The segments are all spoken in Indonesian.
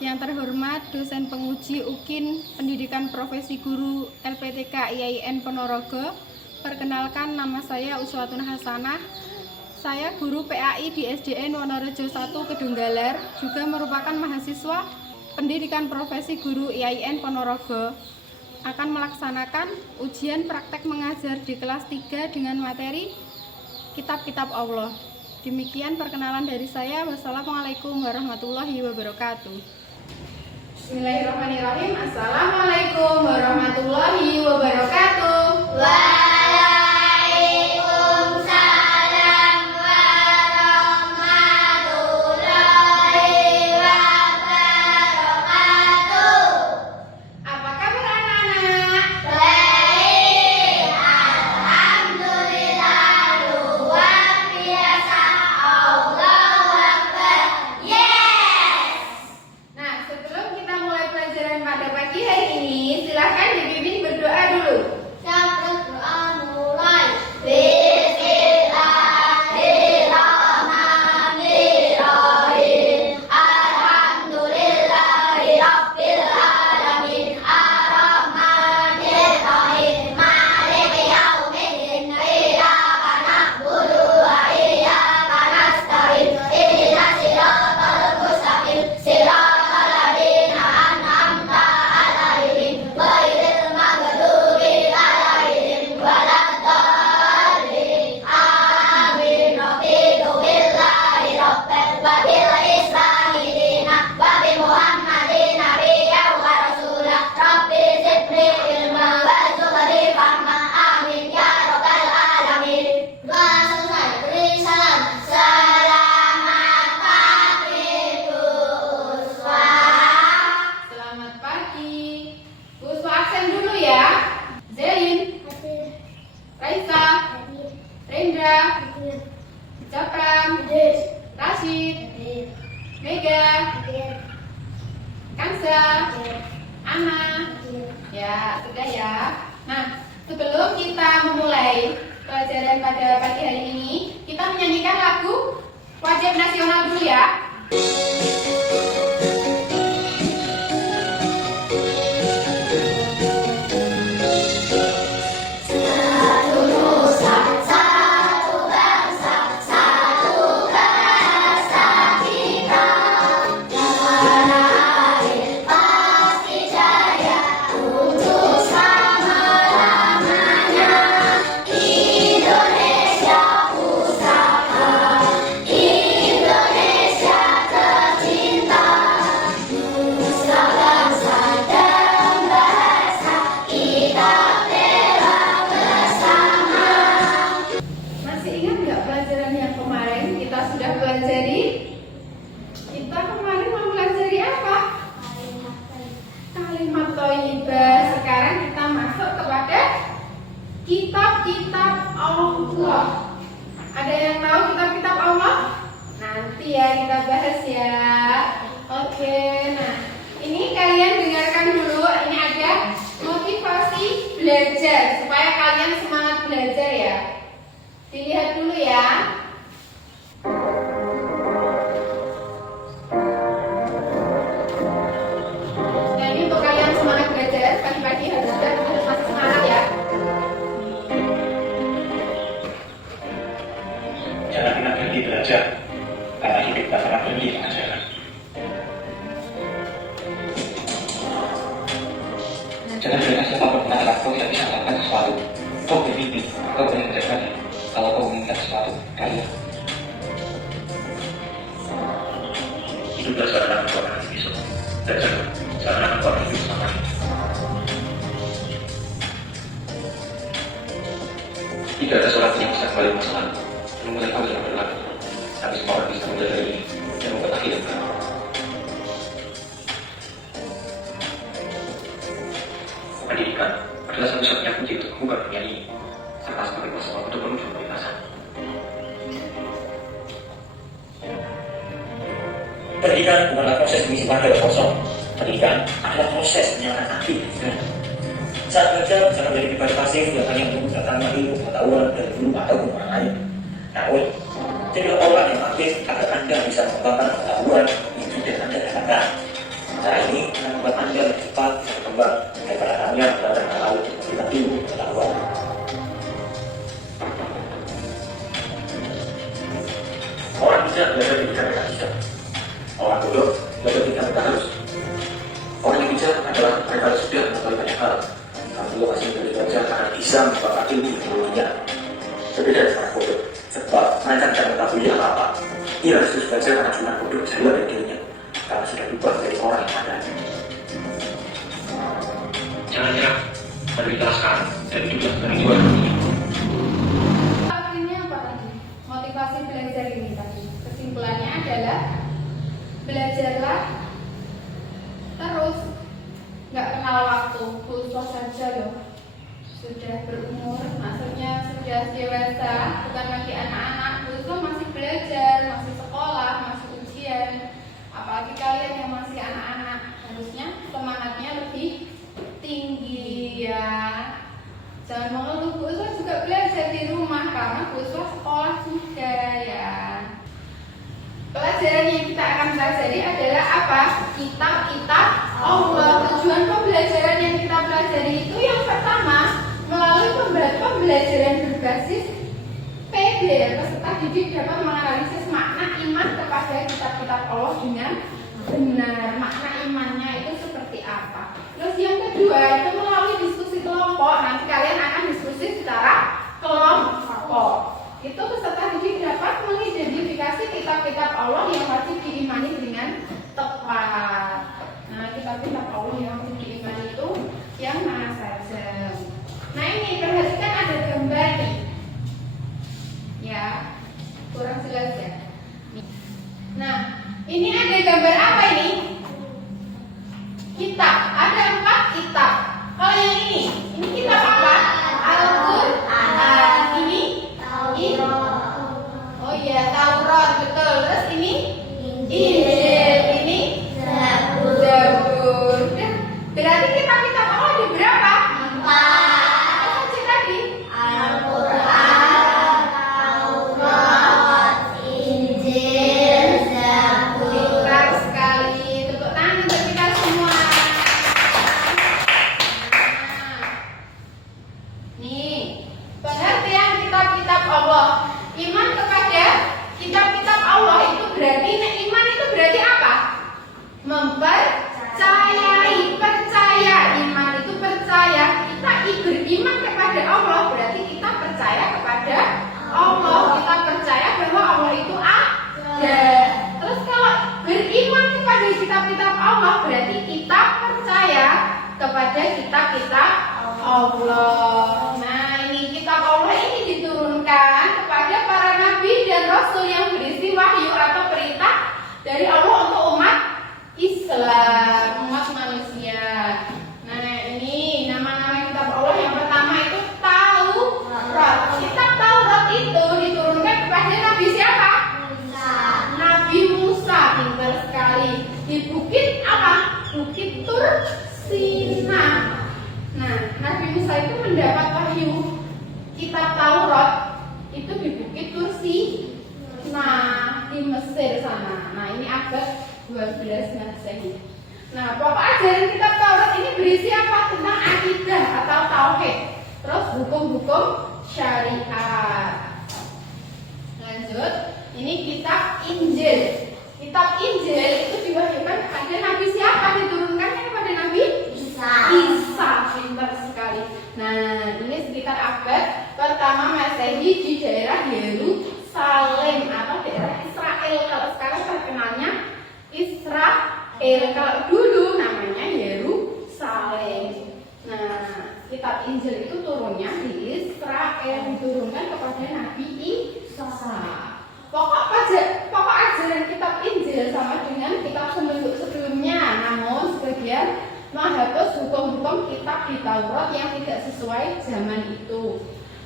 Yang terhormat dosen penguji UKIN Pendidikan Profesi Guru LPTK IAIN Ponorogo. Perkenalkan, nama saya Uswatun Hasanah. Saya guru PAI di SDN Wonorejo 1 Kedunggalar, juga merupakan mahasiswa Pendidikan Profesi Guru IAIN Ponorogo. Akan melaksanakan ujian praktek mengajar di kelas 3 dengan materi Kitab-Kitab Allah. Demikian perkenalan dari saya. Wassalamualaikum warahmatullahi wabarakatuh. Bismillahirrahmanirrahim. Assalamualaikum warahmatullahi wabarakatuh. Waalaikumsalam warahmatullahi wabarakatuh. Apa kabar anak-anak? Baik, alhamdulillah, luar biasa. Allahu Akbar. Yes. Nah, sebelum kita mulai pelajaran pada pagi hari ini, silahkan dibimbing berdoa dulu. Kita berdoa mulai. Bismillahirrahmanirrahim. Alhamdulillahirabbil alamin. Arrahmanirrahim. Maliki yaumiddin. Iyyaka na'budu wa iyyaka nasta'in. Ihdinas siratal mustaqim. Siratal ladzina an'amta 'alaihim ghairil maghdubi 'alaihim waladdallin. Amin. Raditu billahi rabban wa bil islami dinan wa bi Muhammadin nabiyyan wa rasulah. Rabbi zidni ilman warzuqni fahman. Amin ya rabbal alamin. Selesai. Beri salam. Selamat pagi Bu Uswa. Selamat pagi. Bu Uswa absen dulu ya. Zain, Raisa, Rendra, Japram, Rashid, Mega, Kansa, Ana. Ya, sudah ya. Nah, sebelum kita memulai pelajaran pada pagi hari ini, kita menyanyikan lagu wajib nasional dulu ya. Satu nusa, satu bangsa, satu bahasa kita. Tanah air pasti jaya untuk selama-lamanya. Indonesia pusaka, Indonesia tercinta. Nusa bangsa dan bahasa kita bela bersama. Masih ingat nggak pelajaran yang kemarin kita sudah pelajari? Kita kemarin mempelajari apa? Kalimat thayyibah. Sekarang kita masuk kepada kitab-kitab Allah. Ada yang tahu kitab-kitab Allah? Nanti ya kita bahas ya. Oke, nah ini kalian dengarkan dulu. Ini ada motivasi belajar supaya kalian semangat belajar ya. Dilihat dulu ya. Nah, ini untuk kalian semangat belajar pagi-pagi harus masih semangat ya. Jangan pernah berhenti belajar, karena hidup tak pernah berhenti mengajarkan. Jangan dengar siapapun mengatakan kau tidak bisa melakukan sesuatu. Kau bermimpi, kau boleh menjadikannya. Kalau kau menginginkan sesuatu, kalian. Hiduplah seorang orang besok, dan seorang orang hidup sama. Tidak ada seorang yang bisa kembali masa lalu, memulai hal yang berlaku. Tapi semua orang bisa mulai dari ini dan membuat akhir yang baru. Pendidikan adalah satu-satunya kunci untuk mengubah dunia ini, serta sebagai masalah untuk menuju kebebasan. Pendidikan bukanlah proses mengisi waktu yang kosong. Pendidikan adalah proses menyalakan api. Saat belajar, jangan menjadi pribadi pasif yang hanya menggunakan ilmu, pengetahuan dari guru ataupun orang lain. Namun, jadilah orang yang aktif agar Anda bisa mengembangkan pengetahuan yang sudah Anda dapatkan. Cara ini akan membuat Anda lebih cepat bisa berkembang daripada Anda belajar melalui kita dulu pengetahuan. Orang bijak belajar ketika mereka bijak. Orang bodoh belajar ketika mereka harus. Orang yang bijak adalah mereka harus sudah mengetahui banyak hal. Kamu juga masih menjadi belajar karena bisa membawa ilmu di dunia. Berbeda dengan orang bodoh, sebab mereka tidak mengetahui apa-apa. Ia harus terus belajar karena cuma bodoh jauh dari dirinya, karena sudah berubah dari orang yang ada. Jangan nyerah, baru dijelaskan, dan juga dari dua dunia. Akhirnya apa tadi? Motivasi belajar ini tadi. Kesimpulannya adalah belajarlah terus, nggak kenal waktu, khusus saja loh. Sudah berumur, maksudnya sudah dewasa, bukan lagi anak-anak, khusus masih belajar, masih sekolah, masih ujian. Apalagi kalian yang masih anak-anak, harusnya semangatnya lebih tinggi ya. Jangan mengeluh, khusus juga belajar di rumah karena khusus sekolah juga ya. Pelajaran yang kita akan pelajari adalah apa? Kitab-kitab Allah. Tujuan pembelajaran yang kita pelajari itu yang pertama, melalui pembelajaran berbasis PD, peserta didik dapat menganalisis makna iman kepada kitab-kitab Allah dengan benar. Makna imannya itu seperti apa? Terus yang kedua itu melalui diskusi kelompok. Nanti kalian akan diskusi secara kelompok. Itu peserta didik dapat mengidentifikasi kitab-kitab Allah yang wajib diimani dengan tepat. Nah, kitab-kitab Allah yang wajib diimani itu yang mana saja? Nah, ini perhatikan ada gambar nih. Ya, kurang jelas ya. Nah, ini ada gambar apa ini? Kitab. Ada 4 kitab. Kalau yang ini kitab apa? Al-Qur'an. Ini oh iya, Taurat, betul. Terus ini Injil, ini Zabur. Berarti kitab-kitab Allah ada berapa? 4. Apa sih tadi? Al-Qur'an, Taurat, Injil, Zabur. Pintar sekali. Tepuk tangan untuk kita semua. Nih, pengertian kitab-kitab Allah. Iman kepada kitab-kitab Allah itu berarti, iman itu berarti apa? Mempercayai, percaya. Iman itu percaya. Kita beriman kepada Allah berarti kita percaya kepada Allah. Kita percaya bahwa Allah itu ada. Terus kalau beriman kepada kitab-kitab Allah berarti kita percaya kepada kitab-kitab Allah. Nah, ini kitab Allah ini diturunkan kepada para nabi dan rasul yang berisi wahyu atau perintah dari Allah untuk umat Islam, umat manusia. Nah, ini nama-nama kitab Allah yang pertama itu Taurat. Kitab Taurat itu diturunkan kepada nabi siapa? Nabi Musa. Pintar sekali. Di bukit apa? Bukit Tur Sina. Nah, Nabi Musa itu mendapat wahyu kitab Taurat itu di bukit Tur Sina di Mesir sana. Nah, ini abad 12 Masehi. Nah, pokok ajaran kitab Taurat ini berisi apa? Tentang akidah atau tauhid. Terus hukum-hukum syariat. Lanjut, ini kitab Injil. Kitab Injil itu diwahyukan kepada Nabi siapa? Diturunkannya kepada Nabi Isa. Pintar sekali. Nah, ini sekitar abad pertama Masehi di daerah Yerusalem atau daerah Israel. Kalau sekarang terkenalnya Israel. Kalau dulu namanya Yerusalem. Nah, kitab Injil itu turunnya di Israel, diturunkan kepada Nabi Isa. Pokok ajaran kitab Injil sama dengan kitab sebelumnya, namun sebagian menghapus hukum-hukum kitab di Taurat yang tidak sesuai zaman itu.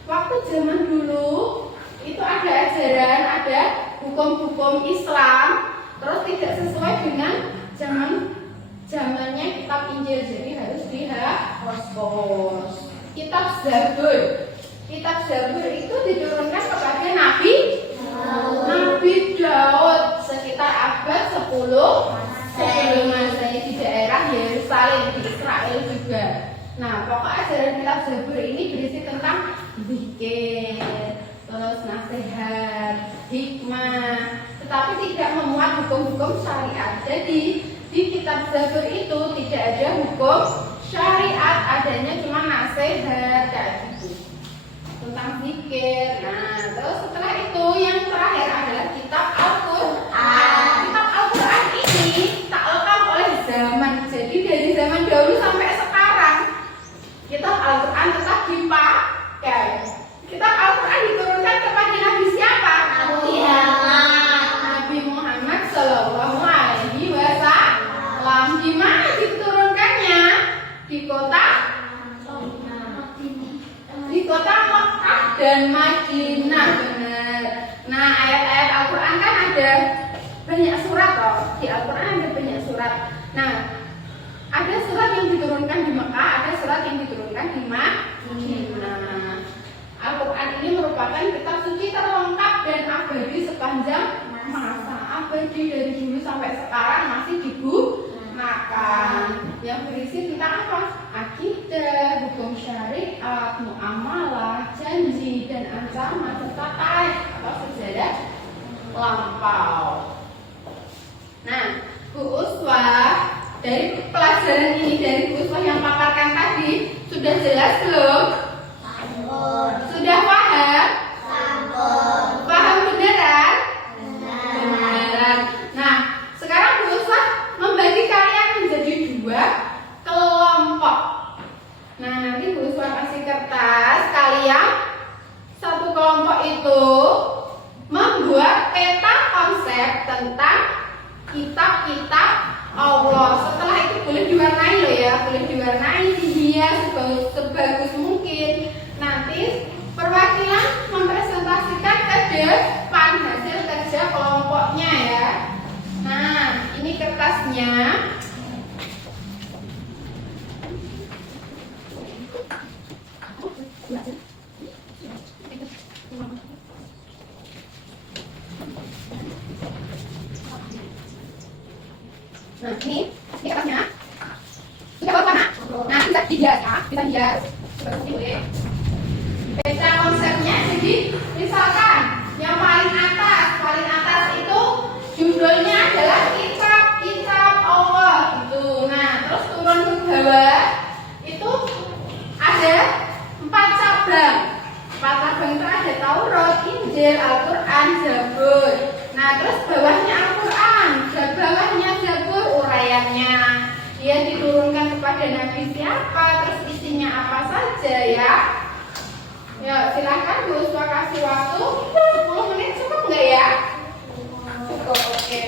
Waktu zaman dulu itu ada ajaran, ada hukum-hukum Islam, terus tidak sesuai dengan zamannya kitab Injil, jadi harus dihapus. Kitab Zabur itu diturunkan kepada Nabi Daud sekitar abad 10 sebelum Masehi. daerah Yerusalem di Israel juga. Nah, pokok ajaran kitab Zabur ini berisi tentang zikir, terus nasihat, hikmah, tetapi tidak memuat hukum-hukum syariat. Jadi di kitab Zabur itu tidak ada hukum syariat, adanya cuma nasihat kayak gitu tentang zikir. Nah, terus setelah itu yang terakhir adalah kitab Al-Quran. Kitab Al-Quran ini tak lekang oleh zaman. Jadi dari zaman dahulu sampai sekarang kitab Al-Quran tetap dipakai. Kitab Al-Quran diturunkan kepada Nabi siapa? Nabi Muhammad Shallallahu Alaihi Wasallam. Di mana diturunkannya? Di kota Mekah dan Madinah, benar. Nah, ayat-ayat Al-Quran kan ada banyak surat toh. Di Al-Quran ada banyak surat. Nah, ada surat yang diturunkan di Mekah, ada surat yang diturunkan di Madinah. Al-Quran ini merupakan kitab suci terlengkap dan abadi sepanjang masa. Abadi dari dulu sampai sekarang masih digunakan. Yang berisi tentang apa? Akidah, hukum syariat, muamalah, janji dan ancaman serta tarikh atau sejarah lampau. Nah, Bu Uswah, dari pelajaran ini, dari Bu Uswah yang paparkan tadi, sudah jelas belum? Sudah paham? Paham beneran? Beneran. Nah, sekarang Bu Uswah membagi kalian menjadi 2 kelompok. Nah, nanti Bu Uswah kasih kertas, kalian satu kelompok itu membuat peta konsep tentang kitab-kitab Allah. Setelah itu boleh diwarnai loh ya, boleh diwarnai, dihias sebagus mungkin. Nanti perwakilan mempresentasikan ke depan hasil kerja kelompoknya ya. Nah, ini kertasnya. Nah, ini kertasnya. Sudah bawa warna. Nah, bisa dihias ya, bisa dihias. Seperti ini. Peta konsepnya, jadi misalkan yang paling atas itu judulnya adalah kitab Allah gitu. Nah, terus turun ke bawah itu ada 4 cabang. 4 cabang itu ada Taurat, Injil, Al-Quran, Zabur. Nah, terus bawahnya Al-Quran, bawahnya Zabur, uraiannya. Dia diturunkan kepada Nabi siapa, terus isinya apa saja ya. Ya, silahkan Bu Uswah kasih waktu 10 menit, cukup nggak ya? Cukup, oke.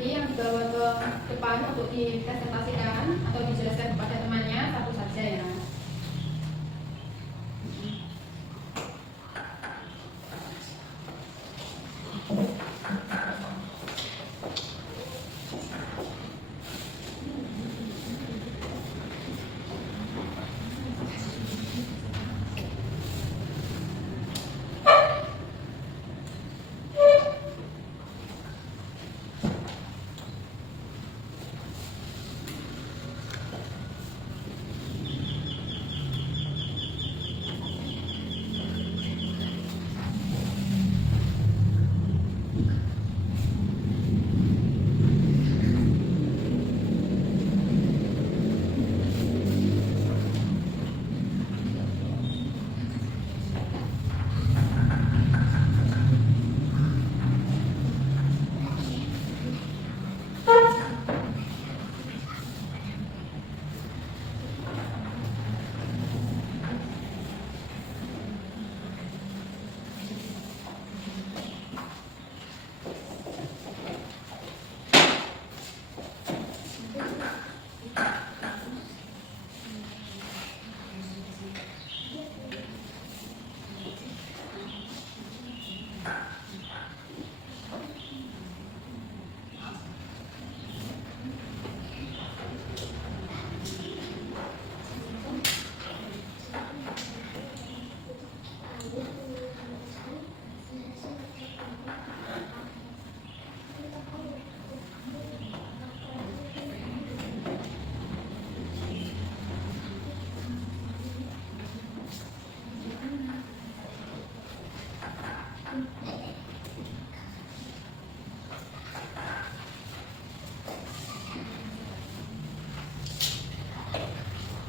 nanti yang dibawa ke depan untuk dipresentasikan atau dijelaskan kepada temannya satu saja ya.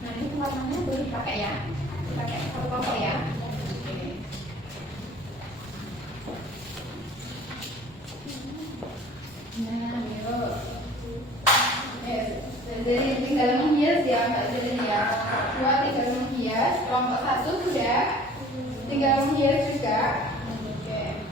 Nah ini warnanya boleh pakai ya, pakai apa ya. Nah, yuk. Jadi tinggal menghias ya, Mbak Zelin ya. Dua tinggal menghias, kelompok satu sudah, tinggal menghias juga. Oke.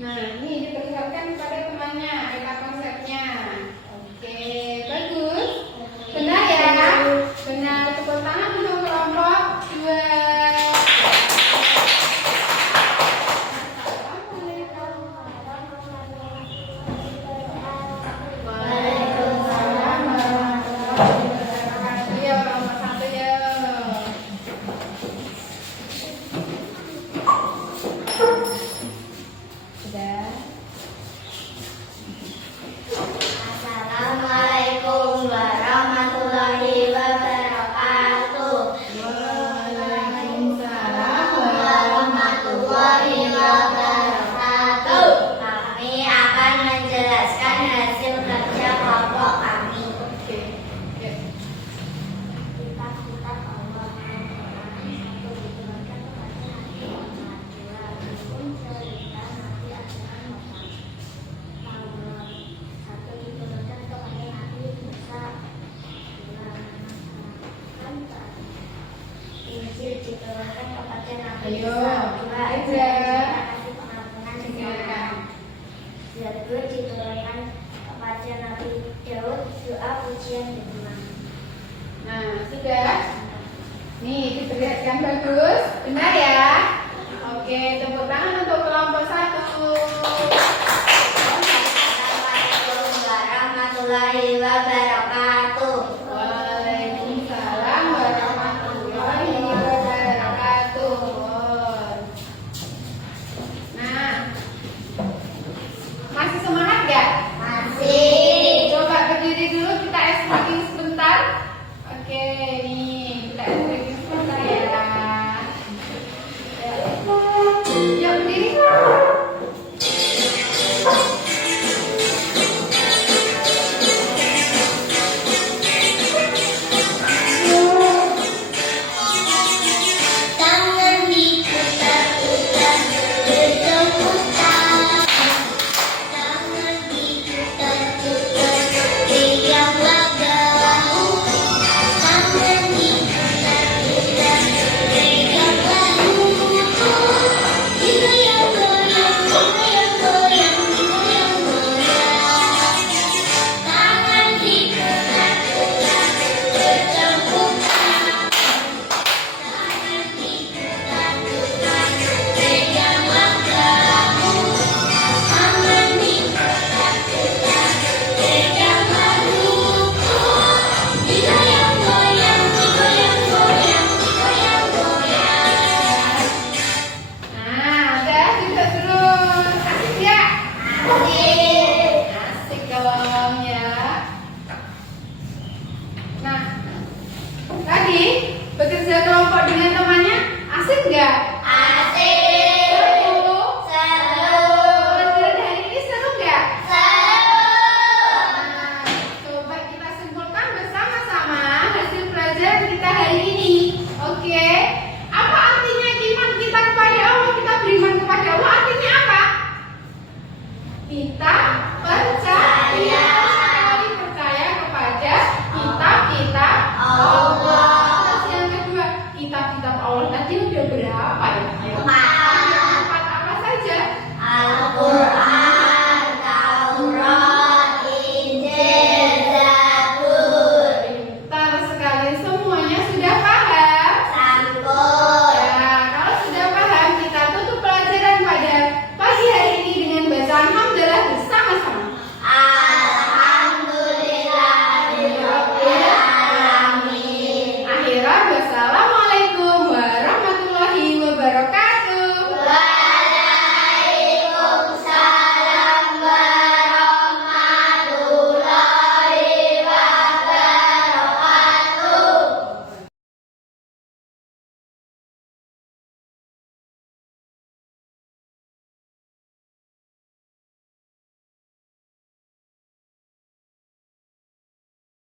Nah, ini diperlihatkan kepada temannya peta konsepnya. Oke, bagus. Benar ya? Benar. Tepuk tangan untuk kelompok 2. Waalaikumsalam warahmatullahi wabarakatuh. Ayo, kelompok 1 ya. Sudah. Assalamualaikum warahmatullahi wabarakatuh. Waalaikumsalam Warahmatullahi wabarakatuh. Kami akan menjelaskan hasil kerja kelompok kami. Oke. Ya. Kitab-kitab Allah satu diturunkan kepada Nabi Muhammad, dua pun cerita Nabi ajaran Muhammad. Satu diturunkan kepada Nabi Musa, dua menaklukkan Injil diturunkan kepada Nabi Ayo, Isa, dua aja. kasih pengampunan Dengarkan. Zabur diturunkan kepada Nabi Daud, doa pujian kedua. Nah, sudah. Nih, diperlihatkan bagus. Benar ya?